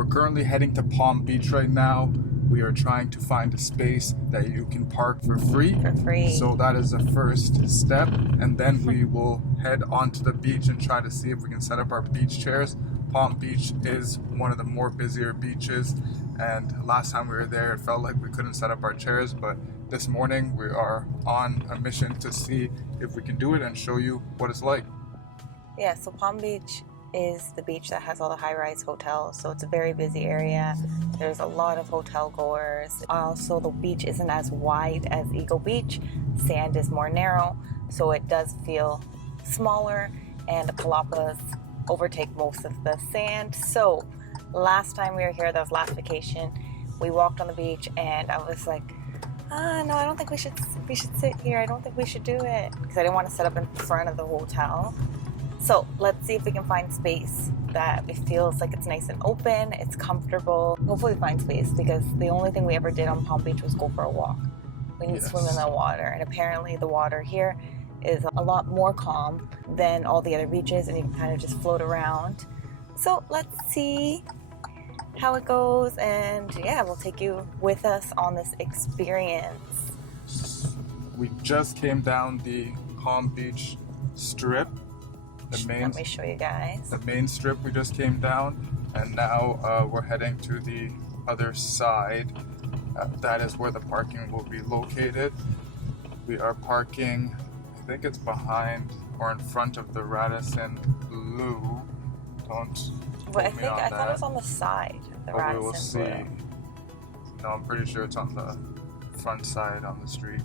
We're currently heading to Palm Beach right now. We are trying to find a space that you can park for free. So that is the first step. And then we will head onto the beach and try to see if we can set up our beach chairs. Palm Beach is one of the more busier beaches. And last time we were there, it felt like we couldn't set up our chairs. But this morning, we are on a mission to see if we can do it and show you what it's like. Yeah, so Palm Beach is the beach that has all the high-rise hotels, so it's a very busy area. There's a lot of hotel goers. Also, the beach isn't as wide as Eagle Beach. Sand is more narrow, so it does feel smaller, and the palapas overtake most of the sand. So last time we were here, that was last vacation, we walked on the beach and I was like, no, I don't think we should sit here. I don't think we should do it, because I didn't want to set up in front of the hotel. So let's see if we can find space that it feels like it's nice and open, it's comfortable. Hopefully we find space, because the only thing we ever did on Palm Beach was go for a walk. We didn't swim in the water, and apparently the water here is a lot more calm than all the other beaches, and you can kind of just float around. So let's see how it goes, and yeah, we'll take you with us on this experience. We just came down the Palm Beach Strip. Let me show you guys. The main strip we just came down, and now we're heading to the other side. That is where the parking will be located. We are parking, I think it's behind or in front of the Radisson Blue. I thought it was on the side of the Radisson we will see. Blue. No, I'm pretty sure it's on the front side on the street.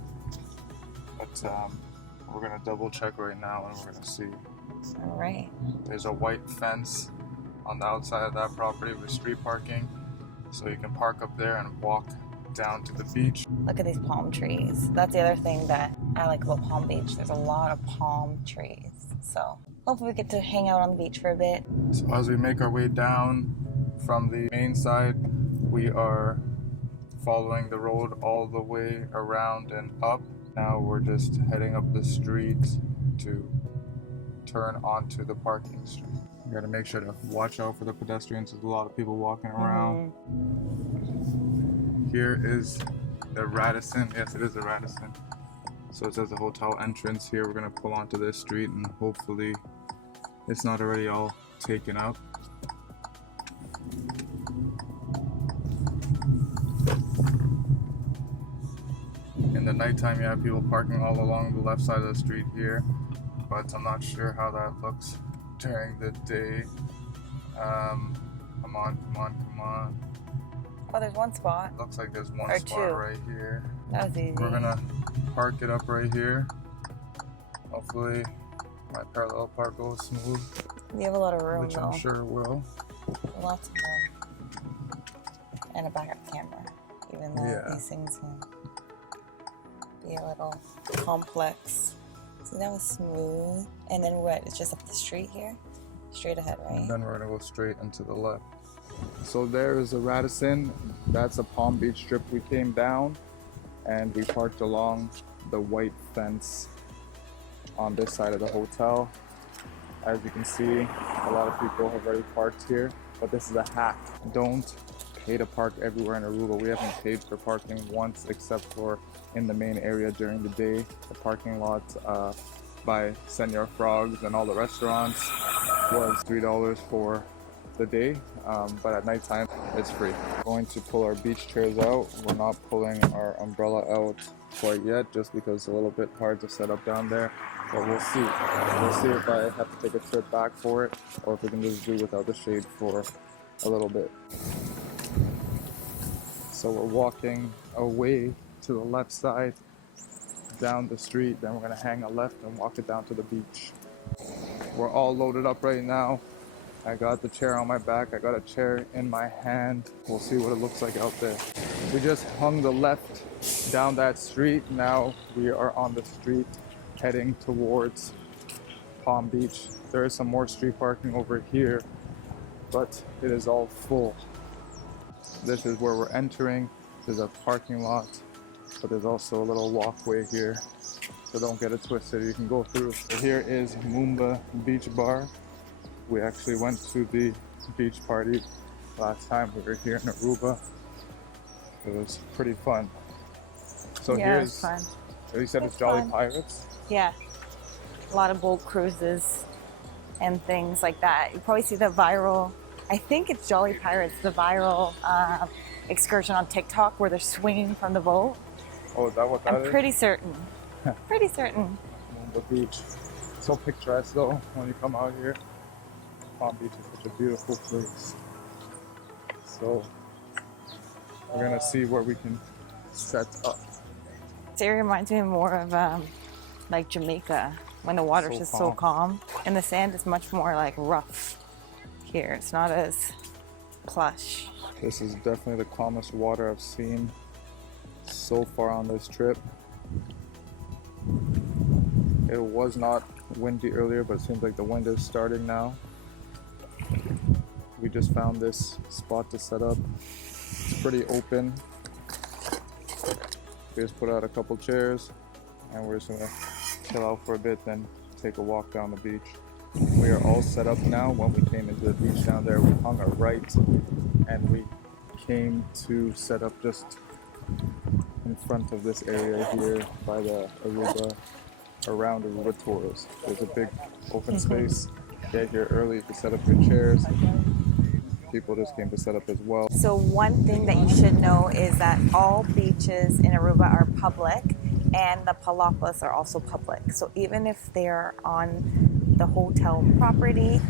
But we're gonna double check right now, and we're gonna see. All right. There's a white fence on the outside of that property with street parking, so you can park up there and walk down to the beach. Look at these palm trees. That's the other thing that I like about Palm Beach. There's a lot of palm trees. So hopefully we get to hang out on the beach for a bit. So as we make our way down from the main side, we are following the road all the way around and up. Now we're just heading up the street to turn onto the parking street. You gotta make sure to watch out for the pedestrians. There's a lot of people walking around. Here is the Radisson. Yes, it is the Radisson. So it says the hotel entrance here. We're gonna pull onto this street, and hopefully it's not already all taken up. In the nighttime, you have people parking all along the left side of the street here, but I'm not sure how that looks during the day. Come on. Oh, there's one spot. Looks like there's one or spot two. right here. That was easy. We're gonna park it up right here. Hopefully my parallel park goes smooth. You have a lot of room, which though. I'm sure it will. Lots of room. And a backup camera. Even though these things can be a little complex. See, that was smooth. And then what? It's just up the street here? Straight ahead, right? And then we're gonna go straight and to the left. So there is a Radisson. That's a Palm Beach strip we came down, and we parked along the white fence on this side of the hotel. As you can see, a lot of people have already parked here, but this is a hack. Don't pay to park everywhere in Aruba. We haven't paid for parking once, except for in the main area during the day. The parking lot by Senor Frogs and all the restaurants was $3 for the day, but at nighttime it's free. We're going to pull our beach chairs out. We're not pulling our umbrella out quite yet, just because it's a little bit hard to set up down there, but we'll see. We'll see if I have to take a trip back for it, or if we can just do without the shade for a little bit. So we're walking away to the left side down the street, then we're gonna hang a left and walk it down to the beach. We're all loaded up right now. I got the chair on my back, I got a chair in my hand. We'll see what it looks like out there. We just hung the left down that street. Now we are on the street heading towards Palm Beach. There is some more street parking over here, but it is all full. This is where we're entering. There's a parking lot, but there's also a little walkway here, so don't get it twisted, you can go through. So here is Moomba Beach Bar. We actually went to the beach party last time we were here in Aruba. It was pretty fun. So Yeah, here's, it's fun. you said it's Jolly Pirates? Yeah, a lot of boat cruises and things like that. You probably see the viral, I think it's Jolly Pirates, the viral excursion on TikTok where they're swinging from the boat. Oh, is that what that I'm is? pretty certain. Pretty certain. On the beach. So picturesque though when you come out here. Palm Beach is such a beautiful place. So we're gonna see where we can set up. This area reminds me more of like Jamaica when the water's So just so calm. And the sand is much more like rough here. It's not as plush. This is definitely the calmest water I've seen so far on this trip. It was not windy earlier, but it seems like the wind is starting now. We just found this spot to set up. It's pretty open. We just put out a couple chairs and we're just gonna chill out for a bit, then take a walk down the beach. We are all set up now. When we came into the beach down there, we hung a right and we came to set up just in front of this area here by the Aruba, around Aruba Tours. There's a big open space. Get here early to set up your chairs. People just came to set up as well. So one thing that you should know is that all beaches in Aruba are public and the palapas are also public. So even if they're on the hotel property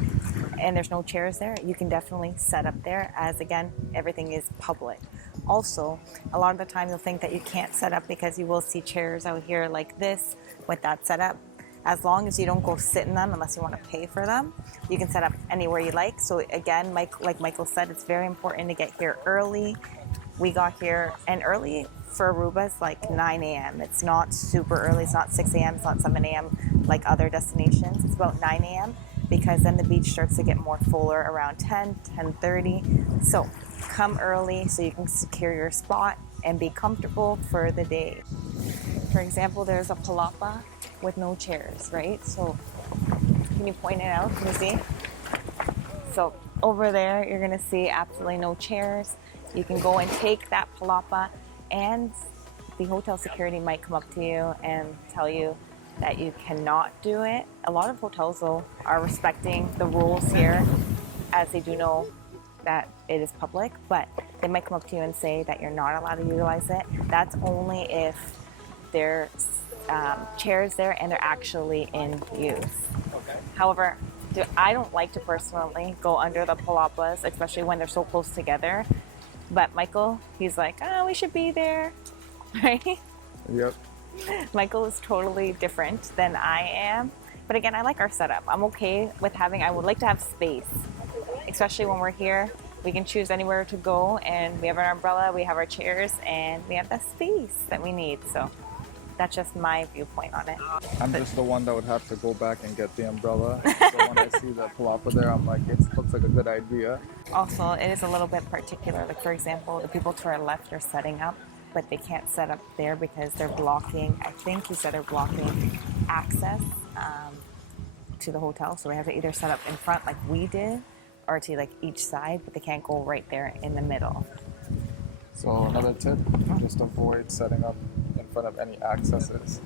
and there's no chairs there, you can definitely set up there, as again, everything is public. Also, a lot of the time you'll think that you can't set up because you will see chairs out here like this with that set up. As long as you don't go sit in them unless you want to pay for them, you can set up anywhere you like. So again, like Michael said, it's very important to get here early. We got here, and early for Aruba is like 9 a.m. It's not super early. It's not 6 a.m. It's not 7 a.m. like other destinations. It's about 9 a.m. because then the beach starts to get more fuller around 10, 10:30. So come early so you can secure your spot and be comfortable for the day. For example, there's a palapa with no chairs, right? So can you point it out? Can you see? So over there, you're gonna see absolutely no chairs. You can go and take that palapa, and the hotel security might come up to you and tell you that you cannot do it. A lot of hotels though are respecting the rules here, as they do know that it is public, but they might come up to you and say that you're not allowed to utilize it. That's only if there's chairs there and they're actually in use. However, I don't like to personally go under the palapas, especially when they're so close together. But Michael, he's like, oh, we should be there, right? Yep. Michael is totally different than I am. But again, I like our setup. I'm okay with having, I would like to have space, especially when we're here. We can choose anywhere to go, and we have our umbrella, we have our chairs, and we have the space that we need. So that's just my viewpoint on it. I'm just the one that would have to go back and get the umbrella. So when I see the palapa there, I'm like, it looks like a good idea. Also, it is a little bit particular. Like, for example, the people to our left are setting up, but they can't set up there because they're blocking, I think he said they're blocking access to the hotel. So we have to either set up in front like we did, or to like each side, but they can't go right there in the middle. So another tip, just avoid setting up in front of any accesses.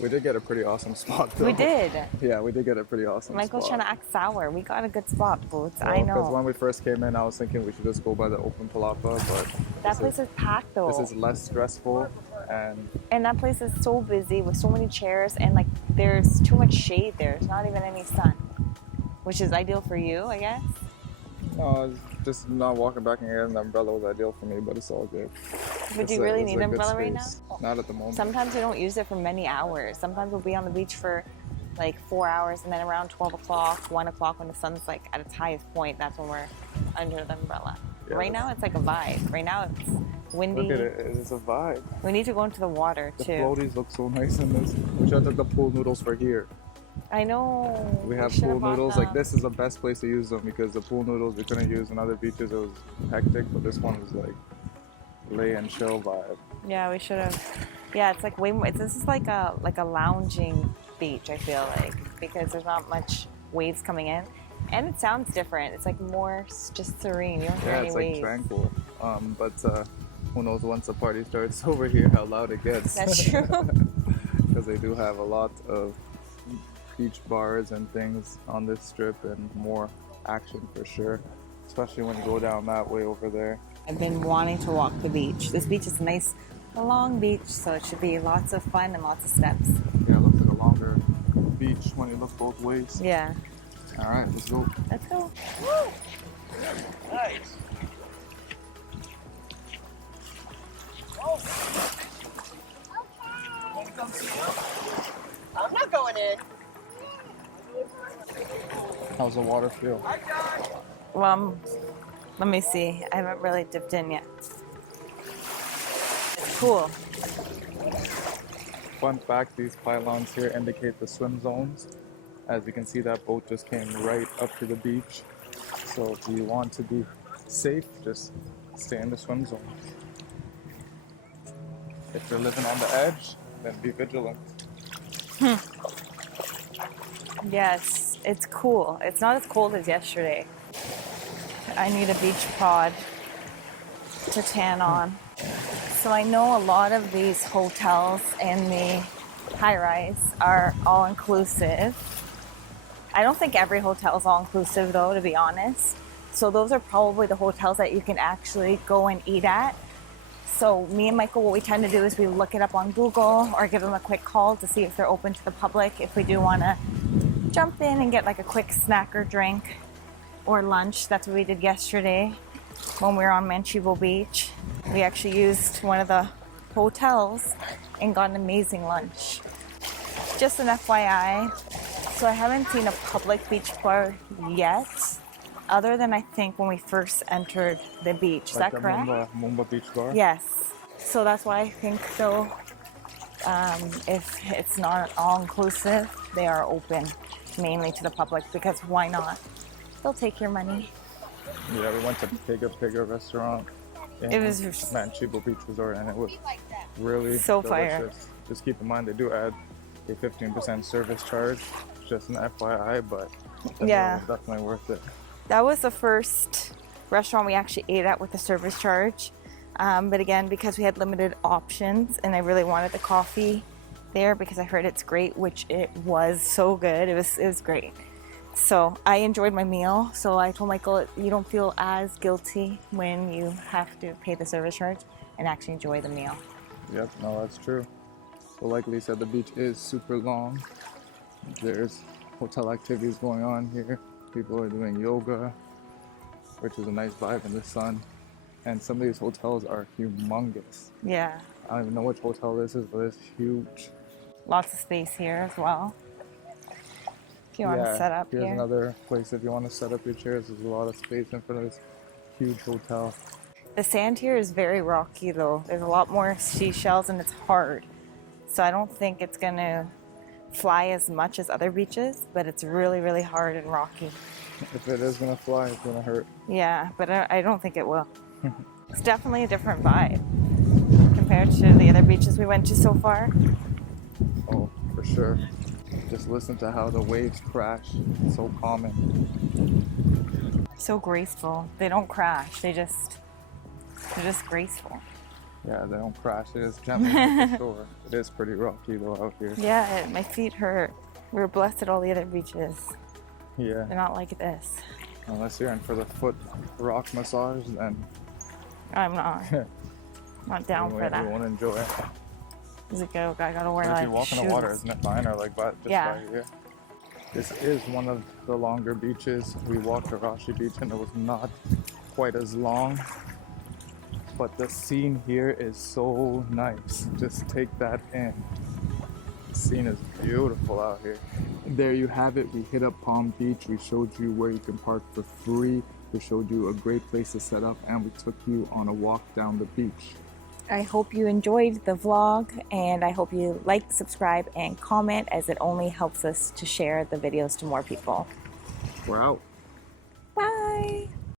We did get a pretty awesome spot though. We did. Yeah, we did get a pretty awesome Michael's spot. trying to act sour. We got a good spot, Boots. Well, I know. Because when we first came in, I was thinking we should just go by the open palapa, but That place is packed though. this is less stressful, and that place is so busy with so many chairs, and like there's too much shade there. There's not even any sun, which is ideal for you, I guess. no, just not walking back and getting the umbrella was ideal for me, but it's all good. Would you really need an umbrella right now? Not at the moment. Sometimes we don't use it for many hours. Sometimes we'll be on the beach for like 4 hours, and then around 12 o'clock, 1 o'clock, when the sun's like at its highest point, that's when we're under the umbrella. Yeah, right now it's like a vibe. Right now it's windy. Look at it, it's a vibe. We need to go into the water The too. floaties look so nice in this. We should have took the pool noodles for here. I know. We have should've pool bought noodles. them. Like this is the best place to use them because the pool noodles we couldn't use in other beaches. It was hectic, but this one was like lay and chill vibe. Yeah, we should have. Yeah, it's like way more. This is like a lounging beach. I feel like because there's not much waves coming in, And it sounds different. It's like more just serene. You don't hear Yeah, any it's like waves. tranquil. But who knows once the party starts over here how loud it gets. That's true. Because they do have a lot of beach bars and things on this strip and more action for sure. Especially when you go down that way over there. I've been wanting to walk the beach. This beach is a nice long beach, so it should be lots of fun and lots of steps. Yeah, it looks like a longer beach when you look both ways. Yeah. All right, let's go. Let's go. Woo! Nice. I'm not going in. How's the water feel? Well, let me see. I haven't really dipped in yet. It's cool. Fun fact, these pylons here indicate the swim zones. As you can see, that boat just came right up to the beach. So if you want to be safe, just stay in the swim zone. If you're living on the edge, then be vigilant. Yes, it's cool. It's not as cold as yesterday. I need a beach pod to tan on. So I know a lot of these hotels in the high-rise are all-inclusive. I don't think every hotel is all-inclusive though, to be honest. So those are probably the hotels that you can actually go and eat at. So me and Michael, what we tend to do is we look it up on Google or give them a quick call to see if they're open to the public. If we do want to jump in and get like a quick snack or drink or lunch. That's what we did yesterday when we were on Manchivo Beach. We actually used one of the hotels and got an amazing lunch. Just an FYI. So I haven't seen a public beach bar yet, other than I think when we first entered the beach. Is Like that the correct? Mumba Beach Bar? Yes. So that's why I think though, if it's not all inclusive, they are open mainly to the public because why not? They'll take your money. Yeah, we went to Pega restaurant in It was Manchivo Beach Resort and it was really So delicious. fire. Just keep in mind they do add a 15% service charge, just an FYI, but Yeah. it was definitely worth it. That was the first restaurant we actually ate at with the service charge. But again, because we had limited options and I really wanted the coffee there because I heard it's great, which it was so good. It was great. So I enjoyed my meal. So I told Michael, you don't feel as guilty when you have to pay the service charge and actually enjoy the meal. Yep, no, that's true. Well, like Lee said, the beach is super long. There's hotel activities going on here. People are doing yoga, which is a nice vibe in the sun. And some of these hotels are humongous. Yeah, I don't even know which hotel this is, but it's huge. lots of space here as well. If you want to set up here's here. another place if you want to set up your chairs. There's a lot of space in front of this huge hotel. The sand here is very rocky though. There's a lot more seashells and it's hard. So I don't think it's gonna fly as much as other beaches, but it's really, really hard and rocky. If it is gonna fly, it's gonna hurt. Yeah, but I don't think it will. It's definitely a different vibe compared to the other beaches we went to so far. Oh, for sure. Just listen to how the waves crash. It's so calming. So graceful. They don't crash. They're just graceful. Yeah, they don't crash. It is gently hit the shore. It is pretty rocky though out here. Yeah, my feet hurt. We were blessed at all the other beaches. Yeah. They're not like this. Unless you're in for the foot rock massage, then I'm not. Not down for you that. won't enjoy it. Does it go? I gotta wear But if like you walk in the shoes. water, isn't it fine? Or like just Yeah. by here? This is one of the longer beaches. We walked Arashi Beach and it was not quite as long. But the scene here is so nice. Just take that in. The scene is beautiful out here. There you have it. We hit up Palm Beach. We showed you where you can park for free. We showed you a great place to set up and we took you on a walk down the beach. I hope you enjoyed the vlog and I hope you like, subscribe, and comment as it only helps us to share the videos to more people. We're out. Bye!